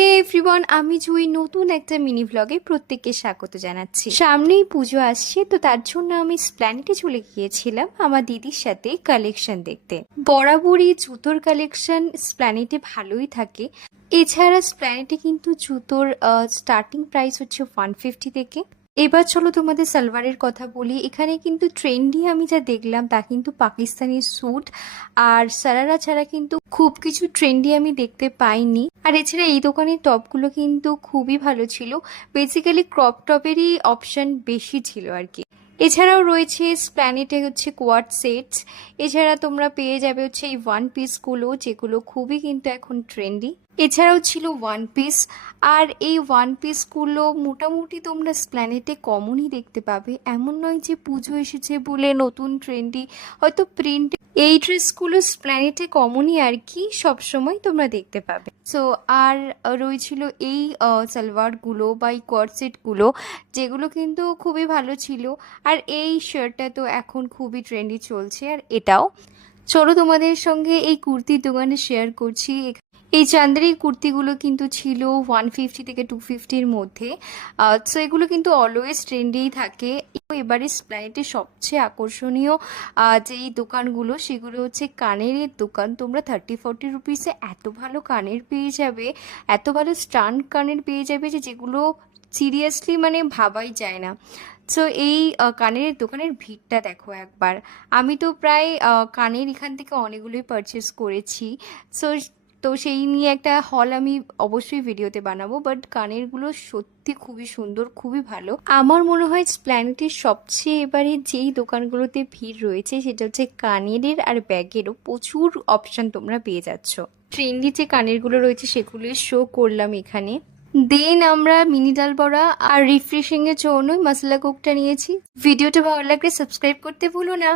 হে everyone, আমি জুই নতুন একটা মিনি ব্লগে প্রত্যেককে স্বাগত জানাচ্ছি। সামনেই পুজো আসছে, তো তার জন্য আমি স্প্ল্যানেটে চলে গিয়েছিলাম আমার দিদির সাথে কালেকশন দেখতে। বরাবরই জুতোর কালেকশন স্প্ল্যানেটে ভালোই থাকে। এছাড়া স্প্ল্যানেটে কিন্তু জুতোর স্টার্টিং প্রাইস হচ্ছে 150 থেকে। এবার চলো তোমাদের সালোয়ারের কথা বলি। এখানে কিন্তু ট্রেন্ডি আমি যা দেখলাম তা কিন্তু পাকিস্তানি স্যুট আর সারারা ছাড়া কিন্তু খুব কিছু ট্রেন্ডি আমি দেখতে পাইনি। আর এছাড়া এই দোকানের টপগুলো কিন্তু খুবই ভালো ছিল। বেসিক্যালি ক্রপ টপেরই অপশন বেশি ছিল আর কি। এছাড়াও রয়েছে স্প্ল্যানেটে হচ্ছে কোয়াড সেটস। এছাড়া তোমরা পেয়ে যাবে হচ্ছে এই ওয়ান পিসগুলো, যেগুলো খুবই কিন্তু এখন ট্রেন্ডি। এছাড়াও ছিল ওয়ান পিস। আর এই ওয়ান পিসগুলো মোটামুটি তোমরা স্প্ল্যানেটে কমনই দেখতে পাবে। এমন নয় যে পুজো এসেছে বলে নতুন ট্রেন্ডি হয়তো প্রিন্ট। এই ড্রেসগুলো স্প্ল্যানেটে কমনই আর কি, সবসময় তোমরা দেখতে পাবে। সো আর রয়েছিল এই সালোয়ারগুলো বা এই কোয়ারসেটগুলো, যেগুলো কিন্তু খুবই ভালো ছিল। আর এই শার্টটা তো এখন খুবই ট্রেন্ডি চলছে। আর এটাও চলো তোমাদের সঙ্গে এই কুর্তির দোকানে শেয়ার করছি। এই চান্দের এই কুর্তিগুলো কিন্তু ছিল 150 থেকে 250-র মধ্যে। সো এগুলো কিন্তু অলওয়েজ ট্রেন্ডেই থাকে। এবারে স্প্ল্যানেটের সবচেয়ে আকর্ষণীয় যেই দোকানগুলো, সেগুলো হচ্ছে কানের দোকান। তোমরা 30-40 রুপিসে এত ভালো কানের পেয়ে যাবে, এত ভালো স্টান কানের পেয়ে যাবে যেগুলো সিরিয়াসলি মানে ভাবাই যায় না। সো এই কানের দোকানের ভিড়টা দেখো একবার। আমি তো প্রায় কানের এখান থেকে অনেকগুলোই পারচেস করেছি। সো তো সেই নিয়ে একটা হল আমি অবশ্যই ভিডিওতে বানাবো। বাট কানেরগুলো সত্যি খুবই সুন্দর, খুবই ভালো। আমার মনে হয় স্প্ল্যানেটের সবচেয়ে এবারে যেই দোকানগুলোতে ভিড় রয়েছে সেটা হচ্ছে কানেরের আর ব্যাগেরও প্রচুর অপশান তোমরা পেয়ে যাচ্ছ। ট্রেন্ডি যে কানেরগুলো রয়েছে সেগুলো শো করলাম এখানে। দেন আমরা মিনি ডাল বড়া আর রিফ্রেশিং এর জন্য মশলা কোকটা নিয়েছি। ভিডিওটা ভালো লাগলে সাবস্ক্রাইব করতে ভুলো না।